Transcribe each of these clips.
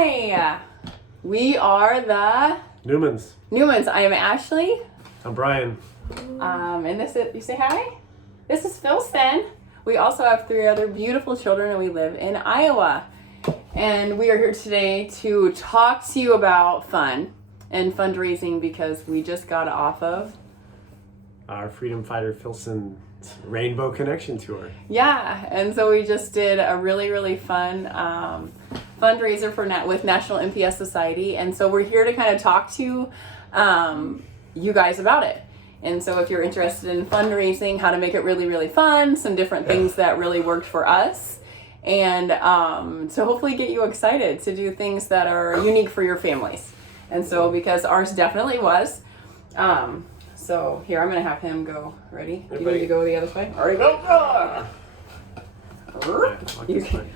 Hi, we are the Newmans. I am Ashley. I'm Brian. And this is, you say hi? This is Philson. We also have 3 other beautiful children and we live in Iowa. And we are here today to talk to you about fun and fundraising because we just got off of Our Freedom Fighter Philson Rainbow Connection Tour. Yeah, and so we just did a really fun fundraiser with National MPS Society, and so we're here to kind of talk to you guys about it. And so if you're interested in fundraising, how to make it really fun, some different things that really worked for us, and to hopefully get you excited to do things that are unique for your families. And so because ours definitely was. So here, I'm going to have him go. Ready? You need to go the other way? Alright, go! You can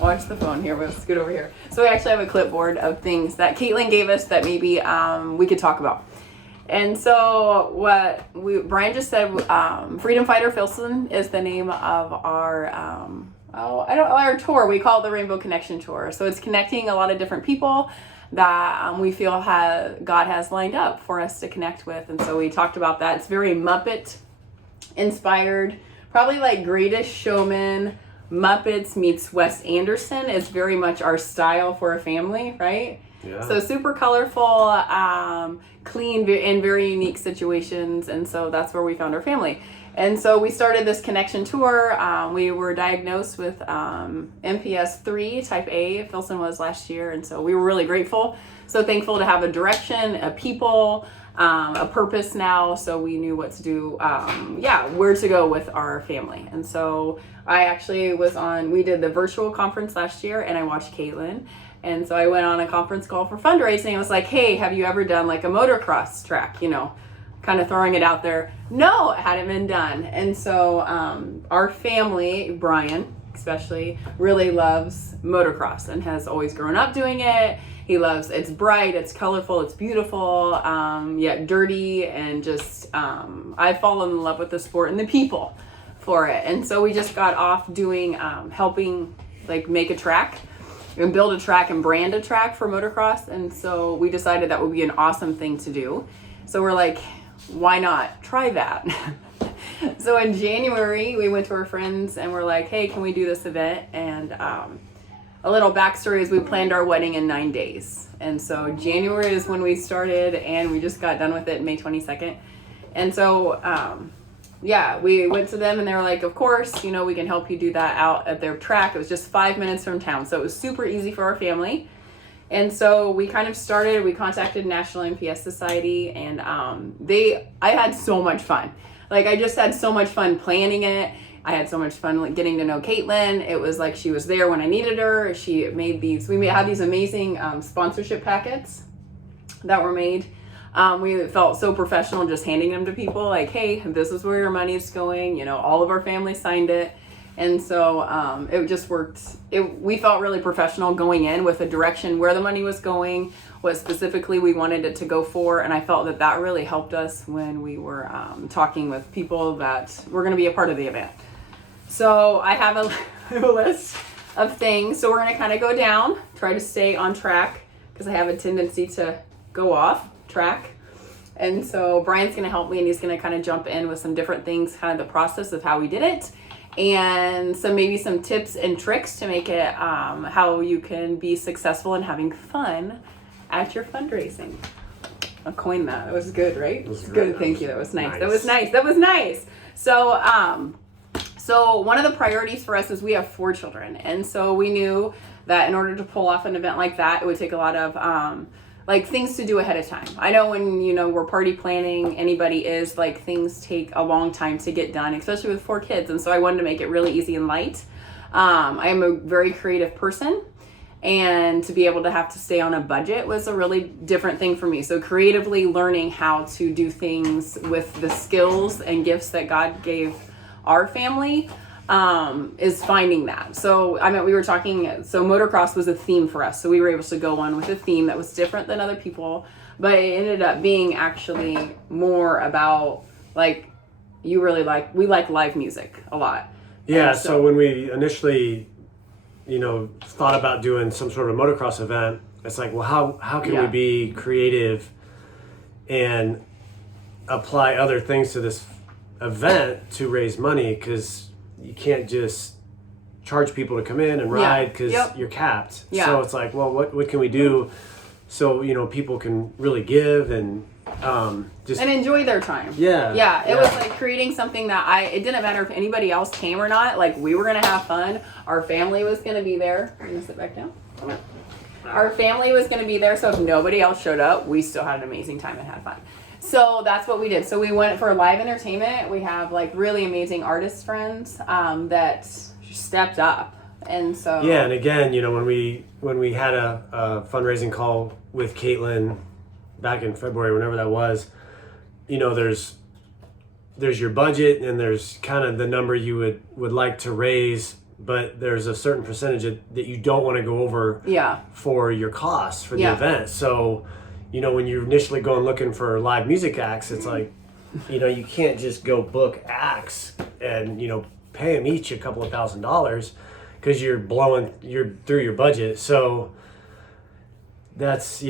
watch the phone here. We'll scoot over here. So we actually have a clipboard of things that Caitlin gave us that maybe we could talk about. And so Brian just said, Freedom Fighter Philson is the name of our our tour. We call it the Rainbow Connection Tour. So it's connecting a lot of different people that we feel God has lined up for us to connect with. And so we talked about that. It's very Muppet inspired, probably like Greatest Showman, Muppets meets Wes Anderson is very much our style for a family, right? Yeah. So super colorful, clean, in very unique situations. And so that's where we found our family. And so we started this connection tour. We were diagnosed with MPS 3 type A. Philson was last year. And so we were really grateful. So thankful to have a direction, a people, a purpose now. So we knew what to do, where to go with our family. And so I actually we did the virtual conference last year and I watched Caitlin. And so I went on a conference call for fundraising. I was like, hey, have you ever done like a motocross track, kind of throwing it out there. No, it hadn't been done. And so our family, Brian especially, really loves motocross and has always grown up doing it. He loves, it's bright, it's colorful, it's beautiful, yet dirty, and just, I've fallen in love with the sport and the people for it. And so we just got off doing, helping like make a track and build a track and brand a track for motocross. And so we decided that would be an awesome thing to do. So we're like, why not try that? So in January, we went to our friends and we're like, hey, can we do this event? And a little backstory is we planned our wedding in 9 days. And so January is when we started and we just got done with it May 22nd. And so, we went to them and they were like, of course, we can help you do that out at their track. It was just 5 minutes from town. So it was super easy for our family. And so we kind of started, we contacted National MPS Society and I had so much fun. Like I just had so much fun planning it. I had so much fun getting to know Caitlin. It was like she was there when I needed her. She made we had these amazing sponsorship packets that were made. We felt so professional just handing them to people like, hey, this is where your money's going. All of our family signed it. And so it just worked. We felt really professional going in with a direction where the money was going, what specifically we wanted it to go for. And I felt that really helped us when we were talking with people that were going to be a part of the event. So I have a list of things. So we're going to kind of go down, try to stay on track because I have a tendency to go off track. And so Brian's going to help me and he's going to kind of jump in with some different things, kind of the process of how we did it. And maybe some tips and tricks to make it how you can be successful in having fun at your fundraising. I'll coin that. That was good, right? It was good. Thank you. That was nice. That was nice. So one of the priorities for us is we have 4 children. And so we knew that in order to pull off an event like that, it would take a lot of things to do ahead of time. I know when, we're party planning, anybody is things take a long time to get done, especially with 4 kids. And so I wanted to make it really easy and light. I am a very creative person and to be able to have to stay on a budget was a really different thing for me. So creatively learning how to do things with the skills and gifts that God gave our family is finding that. So we were talking, so motocross was a theme for us. So we were able to go on with a theme that was different than other people, but it ended up being actually more about we like live music a lot. Yeah. So when we initially thought about doing some sort of motocross event, it's like, well, how can we be creative and apply other things to this event to raise money? Because you can't just charge people to come in and ride because you're capped. So it's like, well, what can we do so people can really give and just and enjoy their time. It was like creating something that it didn't matter if anybody else came or not. Like, we were gonna have fun. Our family was gonna be there. I'm gonna sit back down. Come on. Our family was gonna be there, so if nobody else showed up, we still had an amazing time and had fun. So that's what we did. So we went for live entertainment. We have like really amazing artist friends that stepped up. And so and again, when we had a fundraising call with Caitlin back in February, whenever that was, there's your budget and there's kind of the number you would like to raise, but there's a certain percentage that you don't want to go over for your costs for the event. So when you're initially going looking for live music acts, it's like you can't just go book acts and pay them each a couple of $1,000s, because you're through your budget. So that's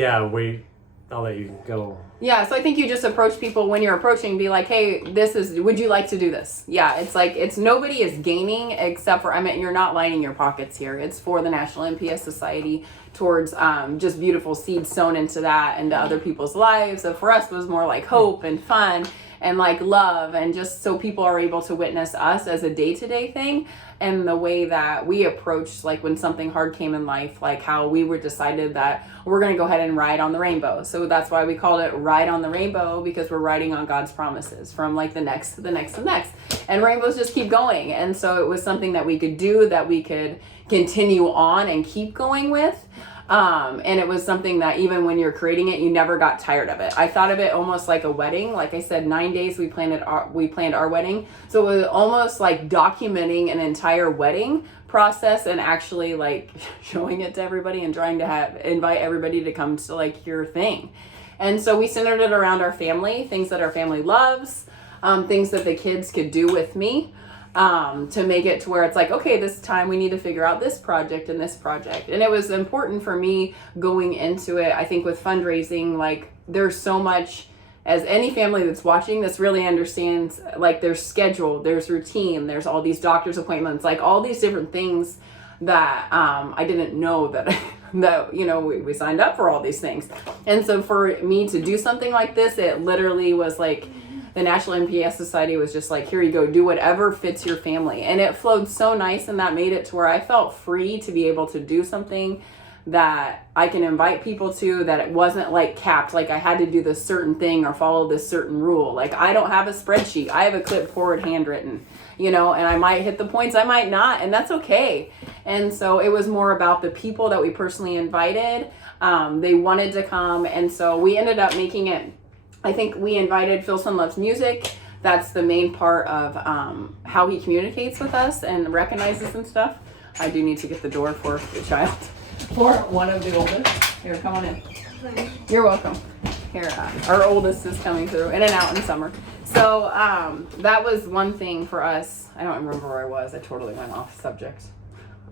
I'll let you go. So I think you just approach people when you're approaching, be like, hey, would you like to do this? It's like, nobody is gaining except for, you're not lining your pockets here. It's for the National NPS Society, towards just beautiful seeds sown into that and to other people's lives. So for us, it was more like hope and fun and like love, and just so people are able to witness us as a day-to-day thing, and the way that we approached, like when something hard came in life, like how we were decided that we're going to go ahead and ride on the rainbow. So that's why we called it Ride on the Rainbow, because we're riding on God's promises from like the next to the next to the next, and rainbows just keep going. And so it was something that we could do, that we could continue on and keep going with. And it was something that even when you're creating it, you never got tired of it. I thought of it almost like a wedding. Like I said, 9 days we planned our wedding. So it was almost like documenting an entire wedding process and actually like showing it to everybody and trying to invite everybody to come to like your thing. And so we centered it around our family, things that our family loves, things that the kids could do with me. To make it to where it's like, okay, this time we need to figure out this project and this project. And it was important for me going into it. I think with fundraising, like there's so much, as any family that's watching this really understands, like there's schedule, there's routine, there's all these doctor's appointments, like all these different things that I didn't know that we signed up for all these things. And so for me to do something like this, it literally was like, the National NPS Society was just like, here you go, do whatever fits your family. And it flowed so nice, and that made it to where I felt free to be able to do something that I can invite people to, that it wasn't like capped, like I had to do this certain thing or follow this certain rule. Like I don't have a spreadsheet. I have a clipboard handwritten, and I might hit the points, I might not, and that's okay. And so it was more about the people that we personally invited. They wanted to come, and so we ended up making it, I think we invited Philson Loves Music. That's the main part of how he communicates with us and recognizes and stuff. I do need to get the door for the child. For one of the oldest. Here, come on in. You're welcome. Here, our oldest is coming through, in and out in summer. So that was one thing for us. I don't remember where I was. I totally went off subject.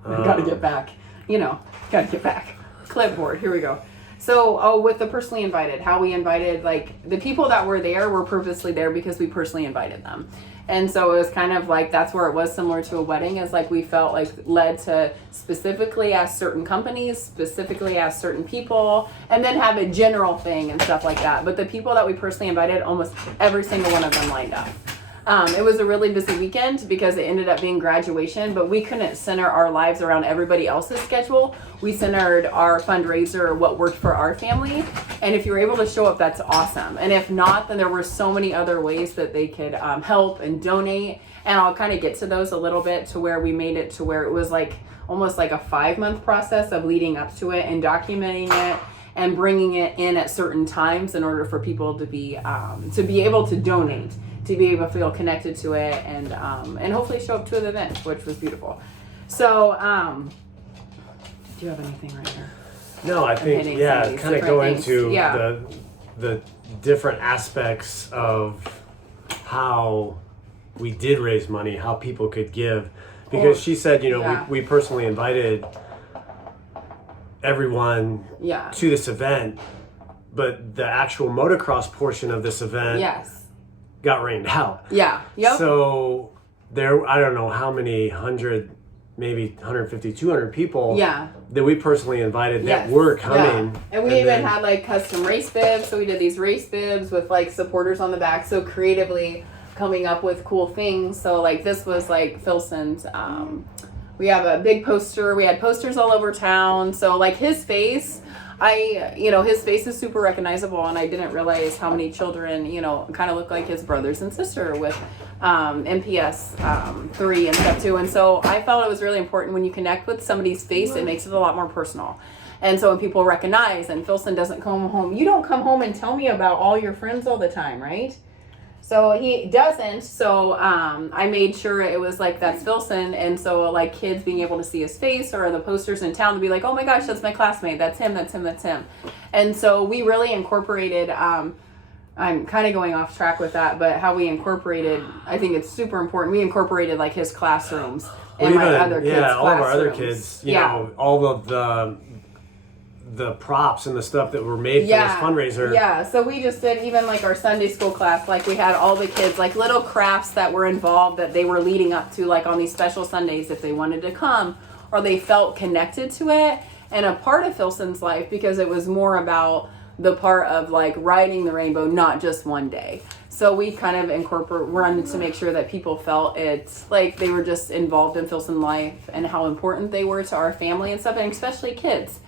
I gotta get back. Gotta get back. Clipboard, here we go. So, with the personally invited, how we invited, like, the people that were there were purposely there because we personally invited them. And so it was kind of like, that's where it was similar to a wedding, is like we felt like led to specifically ask certain companies, specifically ask certain people, and then have a general thing and stuff like that. But the people that we personally invited, almost every single one of them lined up. It was a really busy weekend because it ended up being graduation, but we couldn't center our lives around everybody else's schedule. We centered our fundraiser, what worked for our family. And if you were able to show up, that's awesome. And if not, then there were so many other ways that they could help and donate. And I'll kind of get to those a little bit, to where we made it to where it was like almost like a 5-month process of leading up to it and documenting it and bringing it in at certain times in order for people to be able to donate, to be able to feel connected to it, and hopefully show up to the event, which was beautiful. So, do you have anything right here? No, I think, kind of go into the different aspects of how we did raise money, how people could give. because she said, Yeah. we personally invited everyone Yeah. to this event, but the actual motocross portion of this event Yes. got rained out. Yeah. Yep. So I don't know how many maybe 150, 200 people Yeah. that we personally invited that Yes. were coming. Yeah. And we even had like custom race bibs. So we did these race bibs with like supporters on the back. So creatively coming up with cool things. So like this was like Filson's, we have a big poster. We had posters all over town. So like his face, his face is super recognizable, and I didn't realize how many children, kind of look like his brothers and sister with MPS 3 and stuff too. And so I felt it was really important when you connect with somebody's face, it makes it a lot more personal. And so when people recognize, and Filson doesn't come home, you don't come home and tell me about all your friends all the time, right? So he doesn't. So I made sure it was like, that's Filson. And so like kids being able to see his face or the posters in town to be like, oh my gosh, that's my classmate. That's him, that's him, that's him. And so we really incorporated, I'm kind of going off track with that, but how we incorporated, I think it's super important. We incorporated like his classrooms and my other kids' classrooms. All of our other kids, you know, all of the props and the stuff that were made for this fundraiser. Yeah, so we just did even like our Sunday school class, like we had all the kids, like little crafts that were involved that they were leading up to, like on these special Sundays if they wanted to come or they felt connected to it and a part of Filson's life, because it was more about the part of like riding the rainbow, not just one day. So we kind of wanted to make sure that people felt it's like they were just involved in Filson's life and how important they were to our family and stuff, and especially kids.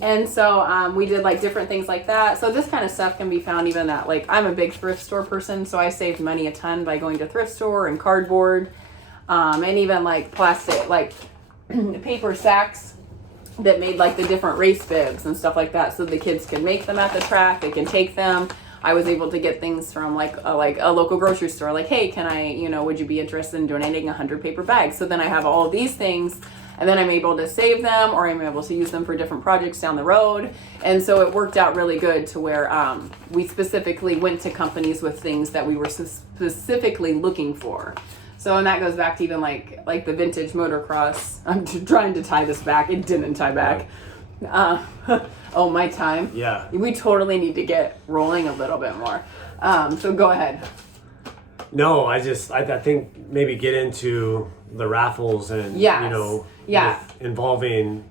And so we did like different things like that. So this kind of stuff can be found even at, like, I'm a big thrift store person, so I saved money a ton by going to thrift store and cardboard, and even like plastic, like paper sacks that made like the different race bibs and stuff like that, so the kids could make them at the track. They can take them. I was able to get things from like a local grocery store, like, hey, can I, would you be interested in donating 100 paper bags? So then I have all of these things. And then I'm able to save them, or I'm able to use them for different projects down the road. And so it worked out really good to where we specifically went to companies with things that we were specifically looking for. So, and that goes back to even like the vintage motocross. I'm trying to tie this back. It didn't tie back. Oh, my time. Yeah. We totally need to get rolling a little bit more. So go ahead. No, I think maybe get into the raffles and, with involving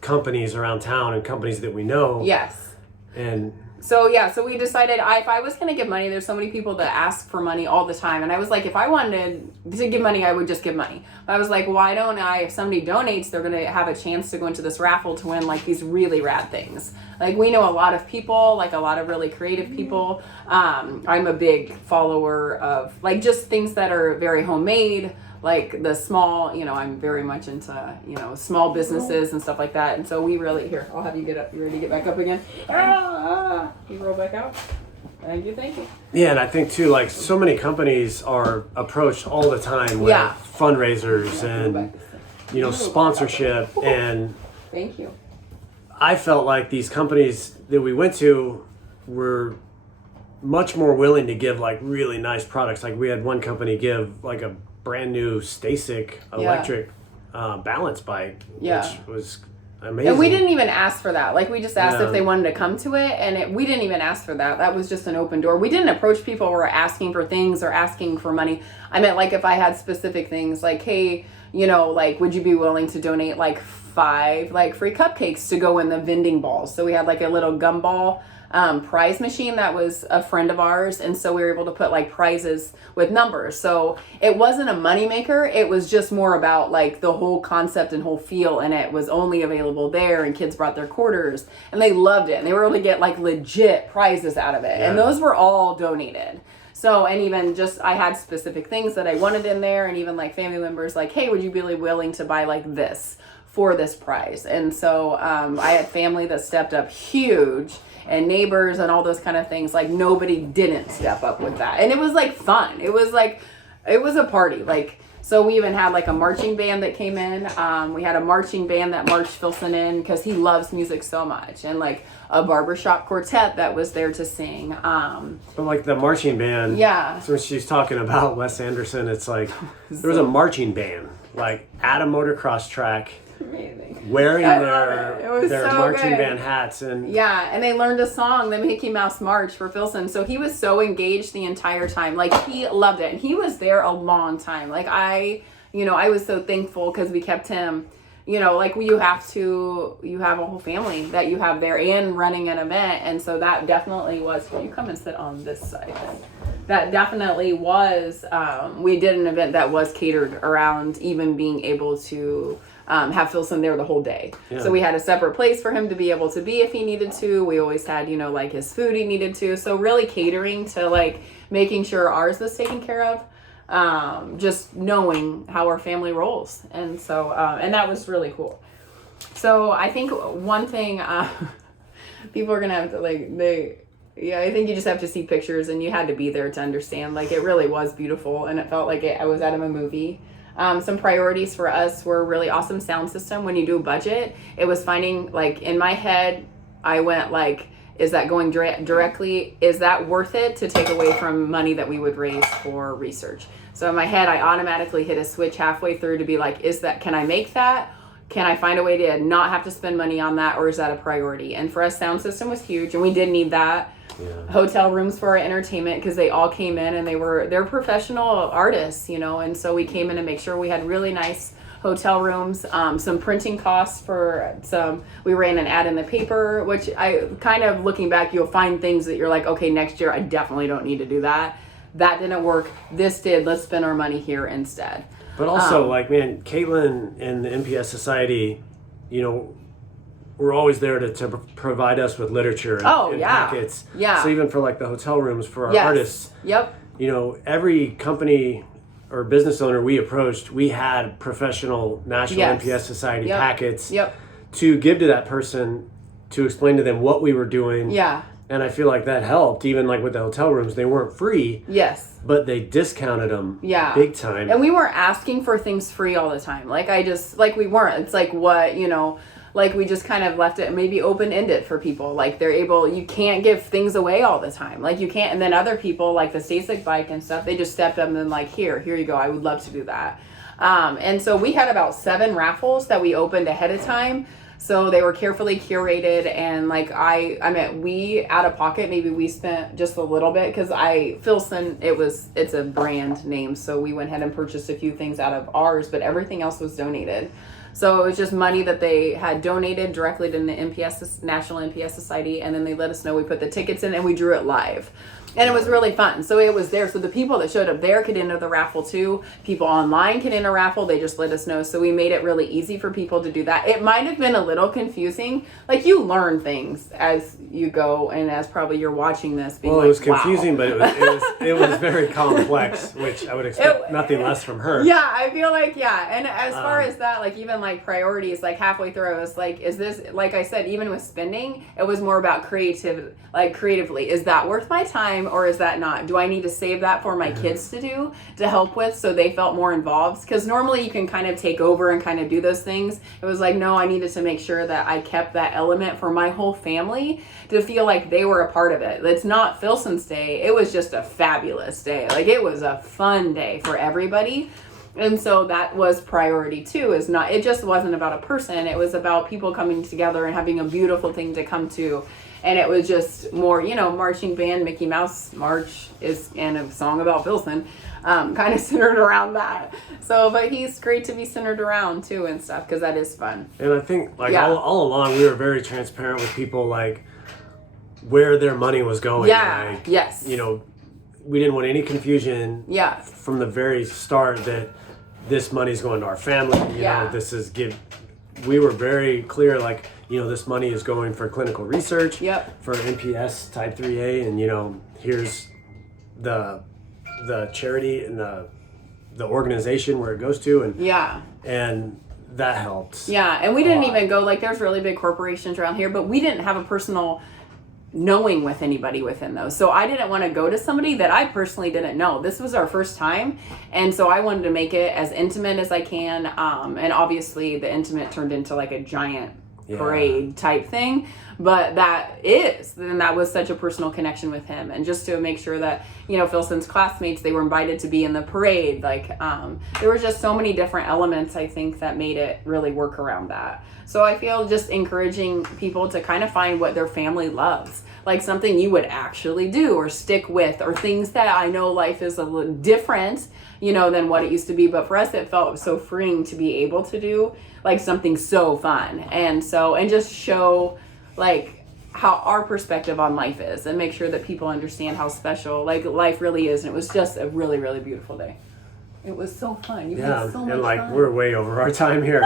companies around town and companies that we know. Yes. And so we decided if I was going to give money, there's so many people that ask for money all the time. And I was like, if I wanted to give money, I would just give money. But I was like, why don't if somebody donates, they're going to have a chance to go into this raffle to win like these really rad things. Like we know a lot of people, like a lot of really creative people. I'm a big follower of like just things that are very homemade, like the small, I'm very much into, small businesses and stuff like that. And so we really, here, I'll have you get up. You ready to get back up again? You roll back out. Thank you. Yeah, and I think too, like so many companies are approached all the time with fundraisers and, sponsorship. And thank you. I felt like these companies that we went to were much more willing to give like really nice products. Like we had one company give like a brand new Stasic electric balance bike, which was amazing. And we didn't even ask for that. Like we just asked if they wanted to come to it, and we didn't even ask for that. That was just an open door. We didn't approach people who were asking for things or asking for money. I meant like if I had specific things, like, hey, like would you be willing to donate like 5 like free cupcakes to go in the vending balls? So we had like a little gumball prize machine that was a friend of ours, and so we were able to put like prizes with numbers. So it wasn't a money maker, it was just more about like the whole concept and whole feel, and it was only available there, and kids brought their quarters and they loved it, and they were able to get like legit prizes out of it, and those were all donated. So, and even just, I had specific things that I wanted in there, and even like family members like, hey, would you be willing to buy like this for this prize? And so I had family that stepped up huge, and neighbors and all those kind of things. Like nobody didn't step up with that. And it was like fun. It was a party. Like, so we even had like a marching band that came in. We had a marching band that marched Filson in because he loves music so much. And like a barbershop quartet that was there to sing. But like the marching band. Yeah. So when she's talking about Wes Anderson, it's like there was a marching band. like at a motocross track, Amazing. wearing I love it. It was their so marching good. band hats. And Yeah, and they learned a song, the Mickey Mouse March for Filson. So he was so engaged the entire time. Like, he loved it. And he was there a long time. Like, I was so thankful because we kept him. Like, you have a whole family that you have there and running an event. And so that definitely was, you come and sit on this side. That definitely was, we did an event that was catered around even being able to have Filson there the whole day. Yeah. So we had a separate place for him to be able to be if he needed to. We always had, like his food he needed to. So really catering to like making sure ours was taken care of. Just knowing how our family rolls. And so, and that was really cool. So I think one thing, people are going to have to I think you just have to see pictures, and you had to be there to understand. Like, it really was beautiful, and it felt like I was out of a movie. Some priorities for us were really awesome sound system. When you do a budget, it was finding, like, in my head, I went like, is that going directly? Is that worth it to take away from money that we would raise for research? So in my head, I automatically hit a switch halfway through to be like, can I make that? Can I find a way to not have to spend money on that? Or is that a priority? And for us, sound system was huge, and we did need that. Yeah. Hotel rooms for our entertainment, because they all came in and they're professional artists, and so we came in to make sure we had really nice hotel rooms, some printing costs for we ran an ad in the paper, which I kind of looking back, you'll find things that you're like, okay, next year I definitely don't need to do that. That didn't work. This did. Let's spend our money here instead. But also, Caitlin and the NPS Society, we're always there to provide us with literature and packets. Yeah. So even for like the hotel rooms for our artists, yep. Every company or business owner we approached, we had professional National NPS Society packets to give to that person to explain to them what we were doing. Yeah. And I feel like that helped. Even like with the hotel rooms, they weren't free. Yes. But they discounted them big time. And we weren't asking for things free all the time. We weren't. It's like what, like we just kind of left it maybe open-ended for people. Like you can't give things away all the time. Like you can't. And then other people like the Stasic bike and stuff, they just stepped up and then like, here you go. I would love to do that. And so we had about 7 raffles that we opened ahead of time. So they were carefully curated, and like we out of pocket, maybe we spent just a little bit because Filson, it's a brand name. So we went ahead and purchased a few things out of ours, but everything else was donated. So it was just money that they had donated directly to the National NPS Society, and then they let us know. We put the tickets in and we drew it live. And it was really fun. So it was there. So the people that showed up there could enter the raffle too. People online could enter raffle. They just let us know. So we made it really easy for people to do that. It might have been a little confusing. Like, you learn things as you go, and as probably you're watching this. It was confusing, but it was very complex, which I would expect nothing less from her. Yeah, I feel like, And as far as that, like even like priorities, like halfway through, I was like, is this, like I said, even with spending, it was more about creatively. Is that worth my time? Or is that not? Do I need to save that for my kids to help with, so they felt more involved? Because normally you can kind of take over and kind of do those things. It was like, no, I needed to make sure that I kept that element for my whole family to feel like they were a part of it. It's not Filson's day. It was just a fabulous day. Like, it was a fun day for everybody. And so that was priority too. It just wasn't about a person. It was about people coming together and having a beautiful thing to come to. And it was just more, marching band, Mickey Mouse March and a song about Filson, kind of centered around that. So, but he's great to be centered around too and stuff, because that is fun. And I think all along we were very transparent with people, like where their money was going. Yeah. Like, yes. We didn't want any confusion. Yeah. From the very start that this money's going to our family. We were very clear, like, this money is going for clinical research, for NPS type 3A, and here's the charity and the organization where it goes to, and that helps. Yeah, and we didn't even go, like, there's really big corporations around here, but we didn't have a personal knowing with anybody within those. So I didn't want to go to somebody that I personally didn't know. This was our first time, and so I wanted to make it as intimate as I can, and obviously the intimate turned into like a giant parade type thing, but that was such a personal connection with him. And just to make sure that, Filson's classmates, they were invited to be in the parade. Like, there were just so many different elements, I think, that made it really work around that. So I feel just encouraging people to kind of find what their family loves, like something you would actually do or stick with, or things that I know life is a little different, than what it used to be. But for us, it felt so freeing to be able to do like something so fun. And just show like how our perspective on life is, and make sure that people understand how special like life really is. And it was just a really, really beautiful day. It was so fun. You had so much fun. We're way over our time here.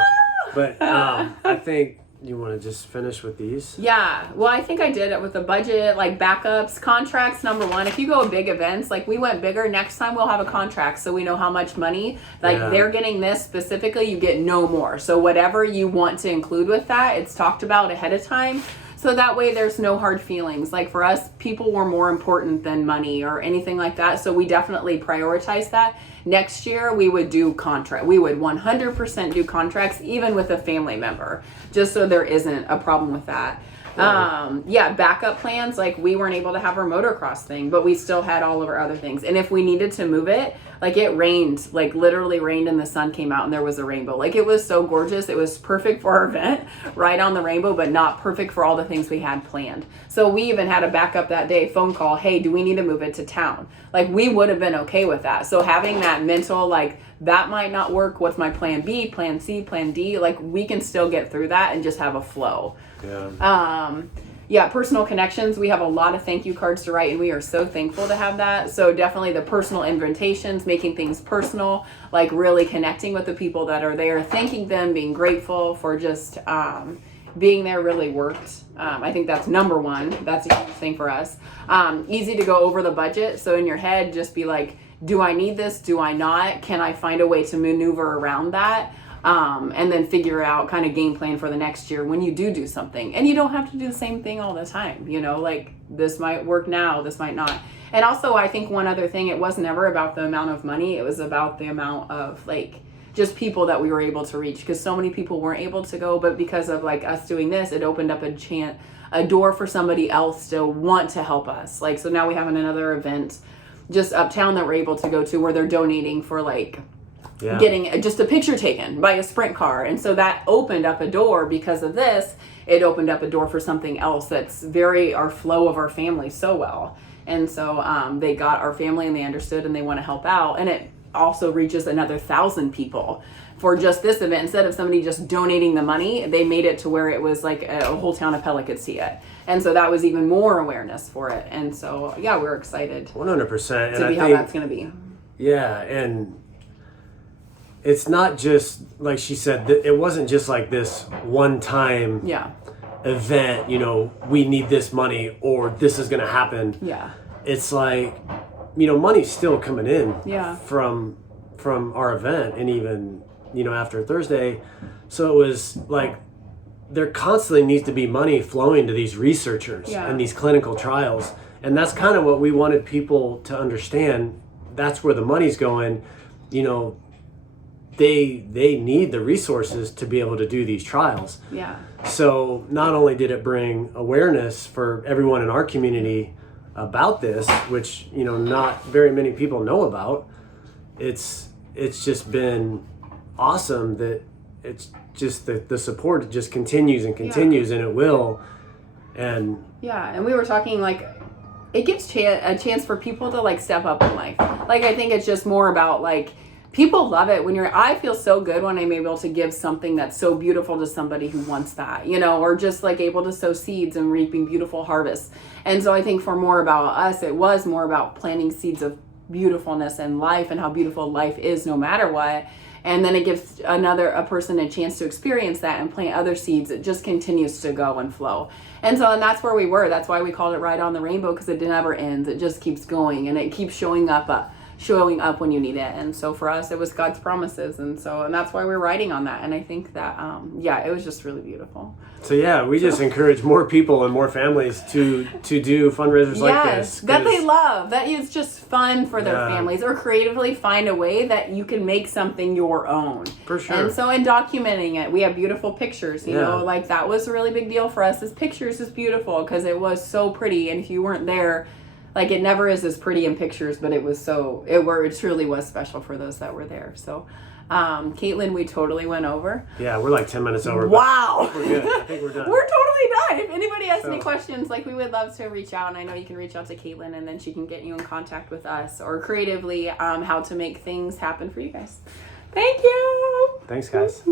But I think you want to just finish with these? Yeah. Well, I think I did it with the budget, like backups, contracts, number one. If you go big events, like we went bigger, next time we'll have a contract so we know how much money, they're getting this specifically, you get no more. So whatever you want to include with that, it's talked about ahead of time. So that way there's no hard feelings. Like for us, people were more important than money or anything like that. So we definitely prioritize that. Next year we would do contract. We would 100% do contracts, even with a family member, just so there isn't a problem with that. Backup plans, like we weren't able to have our motocross thing, but we still had all of our other things. And if we needed to move it, like it rained, like literally rained and the sun came out and there was a rainbow. Like it was so gorgeous. It was perfect for our event, right on the rainbow, but not perfect for all the things we had planned. So we even had a backup that day, phone call, hey, do we need to move it to town? Like we would have been okay with that. So having that mental, like that might not work. What's my plan B, plan C, plan D? Like we can still get through that and just have a flow. Personal connections. We have a lot of thank you cards to write, and we are so thankful to have that. So definitely the personal invitations, making things personal, like really connecting with the people that are there, thanking them, being grateful for just being there really worked. I think that's number one. That's a huge thing for us. Easy to go over the budget. So in your head, just be like, do I need this? Do I not? Can I find a way to maneuver around that? And then figure out kind of game plan for the next year when you do something. And you don't have to do the same thing all the time, like this might work now, this might not. And also I think one other thing, it was never about the amount of money, it was about the amount of like just people that we were able to reach, because so many people weren't able to go, but because of like us doing this, it opened up a door for somebody else to want to help us. Like, so now we have another event just uptown that we're able to go to where they're donating for like getting just a picture taken by a sprint car. And so that opened up a door. Because of this, it opened up a door for something else that's our flow of our family so well. And so they got our family and they understood and they want to help out. And it also reaches another 1,000 people for just this event. Instead of somebody just donating the money, they made it to where it was like a whole town of Pella could see it. And so that was even more awareness for it. And so, we're excited 100%. to be how that's going to be. Yeah. And it's not just, like she said, it wasn't just like this one-time event, we need this money or this is going to happen. Yeah. It's like, money's still coming in from our event and even, after Thursday. So it was like there constantly needs to be money flowing to these researchers and these clinical trials. And that's kind of what we wanted people to understand. That's where the money's going. They need the resources to be able to do these trials. Yeah. So not only did it bring awareness for everyone in our community about this, which not very many people know about, it's just been awesome that it's just the support just continues and continues, and it will. And we were talking like it gives a chance for people to like step up in life. Like I think it's just more about like people love it when I feel so good when I'm able to give something that's so beautiful to somebody who wants that, or just like able to sow seeds and reaping beautiful harvests. And so I think for more about us, it was more about planting seeds of beautifulness and life and how beautiful life is no matter what. And then it gives a person a chance to experience that and plant other seeds. It just continues to go and flow. And that's where we were. That's why we called it Ride on the Rainbow, because it never ends. It just keeps going and it keeps showing up showing up when you need it. And so for us, it was God's promises. And that's why we're writing on that. And I think that, it was just really beautiful. So yeah, we just encourage more people and more families to do fundraisers like this. That they love. That is just fun for their Yeah. families, or creatively find a way that you can make something your own. For sure. And so in documenting it, we have beautiful pictures, you know, like that was a really big deal for us. This pictures is beautiful because it was so pretty. And if you weren't there, like it never is as pretty in pictures, but it truly was special for those that were there. So Caitlin, we totally went over. Yeah, we're like 10 minutes over. Wow. We're good. I think we're done. We're totally done. If anybody has any questions, like we would love to reach out. And I know you can reach out to Caitlin, and then she can get you in contact with us, or creatively how to make things happen for you guys. Thank you. Thanks, guys.